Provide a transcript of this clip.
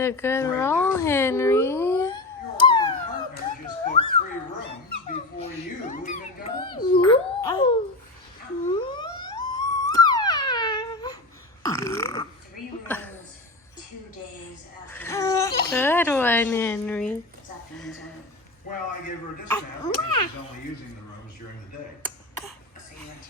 had a good roll, Henry. Your new partner just booked 3 rooms before you even got on. 3 rooms, 2 days after. Good one, Henry. This afternoon's only. Well, I gave her a discount because she's only using the rooms during the day. So you went to